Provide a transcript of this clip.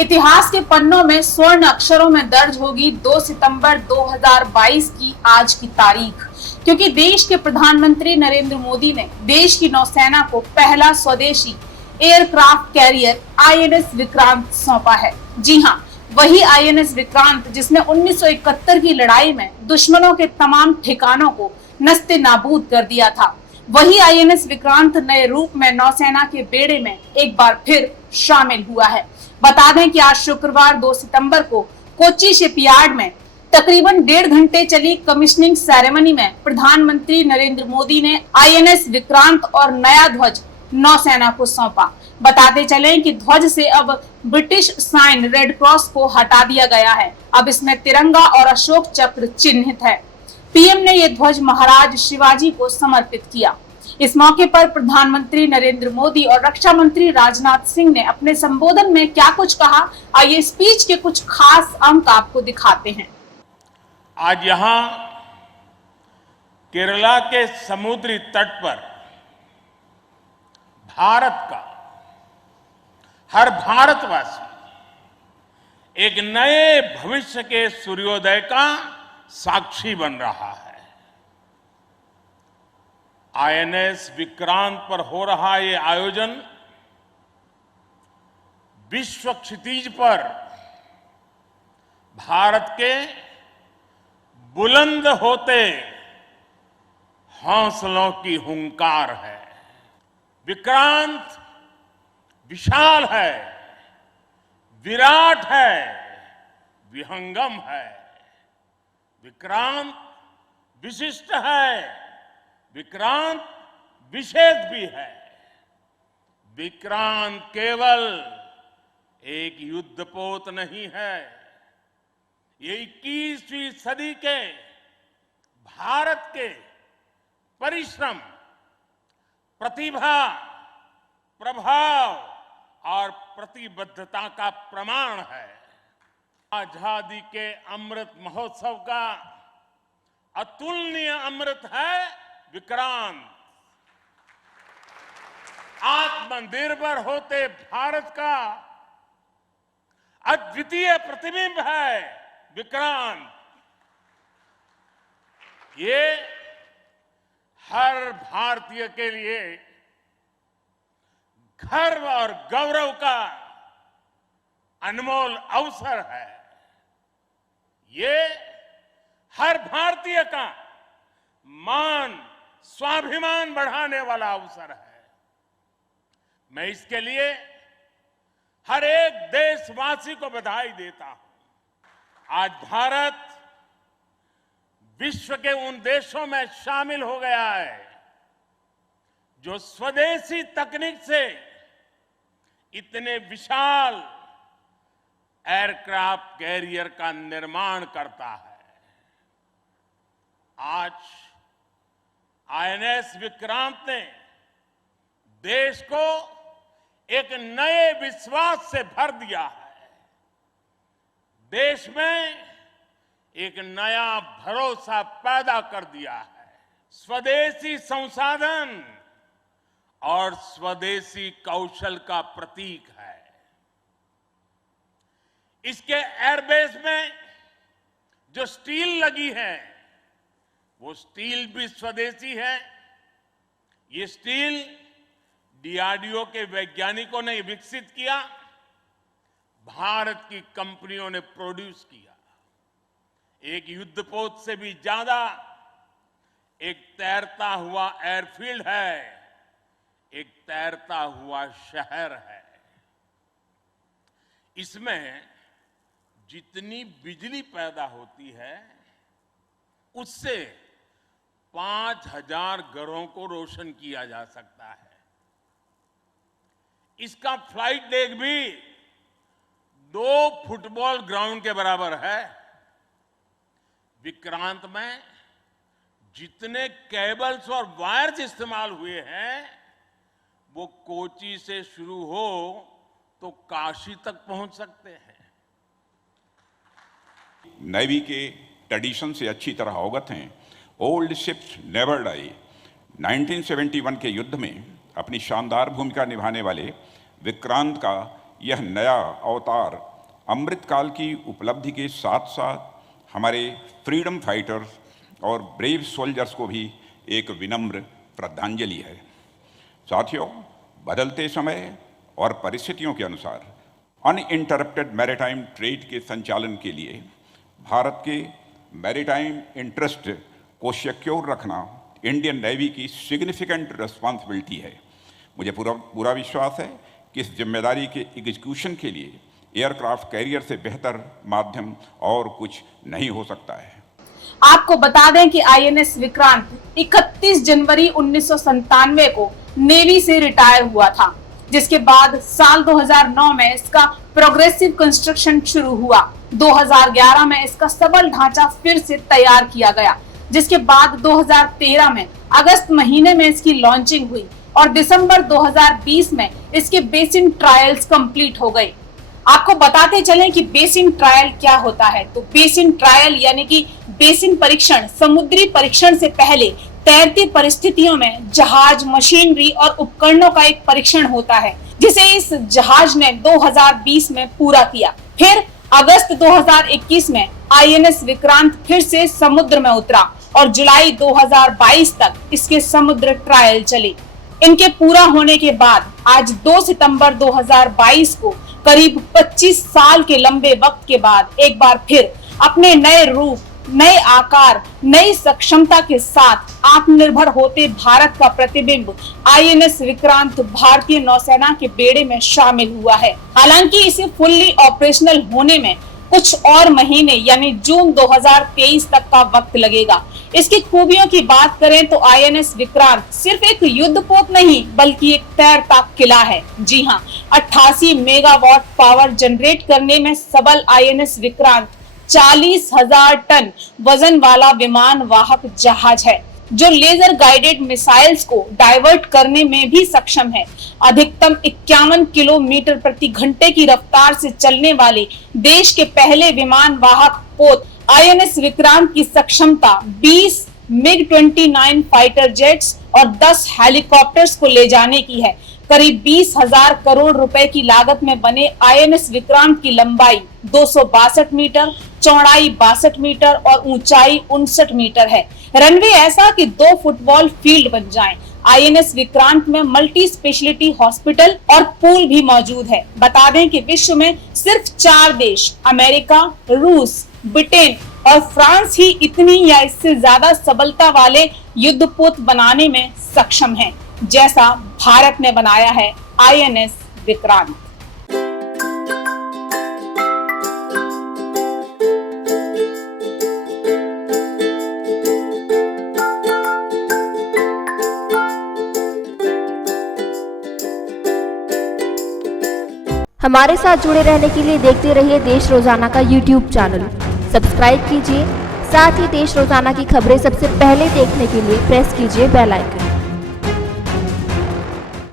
इतिहास के पन्नों में स्वर्ण अक्षरों में दर्ज होगी 2 सितंबर 2022 की आज की तारीख, क्योंकि देश के प्रधानमंत्री नरेंद्र मोदी ने देश की नौसेना को पहला स्वदेशी एयरक्राफ्ट कैरियर आईएनएस विक्रांत सौंपा है। जी हां, वही आईएनएस विक्रांत जिसने 1971 की लड़ाई में दुश्मनों के तमाम ठिकानों को नस्ते नाबूद कर दिया था। वही आईएनएस विक्रांत नए रूप में नौसेना के बेड़े में एक बार फिर शामिल हुआ है। बता दें कि आज शुक्रवार 2 सितंबर को कोच्चि शिपयार्ड में तकरीबन 1.5 घंटे चली कमिश्निंग सेरेमनी में प्रधानमंत्री नरेंद्र मोदी ने आईएनएस विक्रांत और नया ध्वज नौसेना को सौंपा। बताते चलें कि ध्वज से अब ब्रिटिश साइन रेड क्रॉस को हटा दिया गया है। अब इसमें तिरंगा और अशोक चक्र चिन्हित है। पीएम ने यह ध्वज महाराज शिवाजी को समर्पित किया। इस मौके पर प्रधानमंत्री नरेंद्र मोदी और रक्षा मंत्री राजनाथ सिंह ने अपने संबोधन में क्या कुछ कहा, आइए स्पीच के कुछ खास अंक आपको दिखाते हैं। आज यहां केरला के समुद्री तट पर भारत का हर भारतवासी एक नए भविष्य के सूर्योदय का साक्षी बन रहा है। आईएनएस विक्रांत पर हो रहा ये आयोजन विश्व क्षितिज पर भारत के बुलंद होते हौसलों की हुंकार है। विक्रांत विशाल है, विराट है, विहंगम है। विक्रांत विशिष्ट है, विक्रांत विशेष भी है। विक्रांत केवल एक युद्धपोत नहीं है, ये 21वीं सदी के भारत के परिश्रम, प्रतिभा, प्रभाव और प्रतिबद्धता का प्रमाण है। आजादी के अमृत महोत्सव का अतुलनीय अमृत है विक्रांत। आत्मनिर्भर होते भारत का अद्वितीय प्रतिबिंब है विक्रांत। ये हर भारतीय के लिए गर्व और गौरव का अनमोल अवसर है। ये हर भारतीय का मान, स्वाभिमान बढ़ाने वाला अवसर है। मैं इसके लिए हर एक देशवासी को बधाई देता हूं। आज भारत विश्व के उन देशों में शामिल हो गया है जो स्वदेशी तकनीक से इतने विशाल एयरक्राफ्ट कैरियर का निर्माण करता है। आज आईएनएस विक्रांत ने देश को एक नए विश्वास से भर दिया है। देश में एक नया भरोसा पैदा कर दिया है। स्वदेशी संसाधन और स्वदेशी कौशल का प्रतीक है। इसके एयरबेस में जो स्टील लगी है वो स्टील भी स्वदेशी है। ये स्टील डीआरडीओ के वैज्ञानिकों ने विकसित किया, भारत की कंपनियों ने प्रोड्यूस किया। एक युद्धपोत से भी ज्यादा एक तैरता हुआ एयरफील्ड है, एक तैरता हुआ शहर है। इसमें जितनी बिजली पैदा होती है उससे 5000 घरों को रोशन किया जा सकता है। इसका फ्लाइट डेक भी 2 फुटबॉल ग्राउंड के बराबर है। विक्रांत में जितने केबल्स और वायर्स इस्तेमाल हुए हैं वो कोच्चि से शुरू हो तो काशी तक पहुंच सकते हैं। नेवी के ट्रेडिशन से अच्छी तरह अवगत हैं। Old ships never die. 1971 के युद्ध में अपनी शानदार भूमिका निभाने वाले विक्रांत का यह नया अवतार अमृतकाल की उपलब्धि के साथ साथ हमारे फ्रीडम फाइटर्स और ब्रेव सोल्जर्स को भी एक विनम्र श्रद्धांजलि है। साथियों, बदलते समय और परिस्थितियों के अनुसार अनइंटरप्टेड मैरीटाइम ट्रेड के संचालन के लिए भारत के मैरीटाइम इंटरेस्ट को सिक्योर रखना इंडियन नेवी की सिग्निफिकेंट रिस्पॉन्सिबिलिटी है। मुझे पूरा विश्वास है कि इस जिम्मेदारी के एग्जीक्यूशन के लिए एयरक्राफ्ट कैरियर से बेहतर माध्यम और कुछ नहीं हो सकता है। आपको बता दें कि आईएनएस विक्रांत 31 जनवरी 1997 को नेवी से रिटायर हुआ था, जिसके बाद साल 2009 में इसका प्रोग्रेसिव कंस्ट्रक्शन शुरू हुआ। 2011 में इसका सबल ढांचा फिर से तैयार किया गया, जिसके बाद 2013 में अगस्त महीने में इसकी लॉन्चिंग हुई और दिसंबर 2020 में इसके बेसिन ट्रायल्स कंप्लीट हो गए। आपको बताते चलें कि बेसिन ट्रायल क्या होता है। तो बेसिन ट्रायल यानी कि बेसिन परीक्षण समुद्री परीक्षण से पहले तैरती परिस्थितियों में जहाज, मशीनरी और उपकरणों का एक परीक्षण होता है, जिसे इस जहाज ने 2020 में पूरा किया। फिर अगस्त 2021 में आईएनएस विक्रांत फिर से समुद्र में उतरा और जुलाई 2022 तक इसके समुद्र ट्रायल चले। इनके पूरा होने के बाद आज 2 सितंबर 2022 को करीब 25 साल के लंबे वक्त के बाद एक बार फिर अपने नए रूप, नए आकार, नई सक्षमता के साथ आत्मनिर्भर होते भारत का प्रतिबिंब आईएनएस विक्रांत भारतीय नौसेना के बेड़े में शामिल हुआ है। हालांकि इसे फुल्ली ऑपरेशनल होने में कुछ और महीने यानी जून 2023 तक का वक्त लगेगा। इसकी खूबियों की बात करें तो आईएनएस विक्रांत सिर्फ एक युद्धपोत नहीं बल्कि एक तैरता किला है। जी हाँ, 88 मेगावाट पावर जनरेट करने में सबल आईएनएस विक्रांत 40,000 टन वजन वाला विमान वाहक जहाज है, जो लेजर गाइडेड मिसाइल्स को डाइवर्ट करने में भी सक्षम है। अधिकतम 51 किलोमीटर प्रति घंटे की रफ्तार से चलने वाले देश के पहले विमान वाहक पोत आईएनएस विक्रांत की सक्षमता 20 MiG-29 फाइटर जेट्स और 10 हेलीकॉप्टर्स को ले जाने की है। करीब 20,000 करोड़ रुपए की लागत में बने आईएनएस विक्रांत की लंबाई 262 मीटर, चौड़ाई 62 मीटर और ऊंचाई 59 मीटर है। रनवे ऐसा कि 2 फुटबॉल फील्ड बन जाएं। आईएनएस विक्रांत में मल्टी स्पेशलिटी हॉस्पिटल और पूल भी मौजूद है। बता दें कि विश्व में सिर्फ 4 देश अमेरिका, रूस, ब्रिटेन और फ्रांस ही इतनी या इससे ज्यादा सबलता वाले युद्धपोत बनाने में सक्षम हैं, जैसा भारत ने बनाया है आईएनएस विक्रांत। हमारे साथ जुड़े रहने के लिए देखते रहिए देश रोजाना का यूट्यूब चैनल। सब्सक्राइब कीजिए, साथ ही देश रोजाना की खबरें सबसे पहले देखने के लिए प्रेस कीजिए बेल आइकन।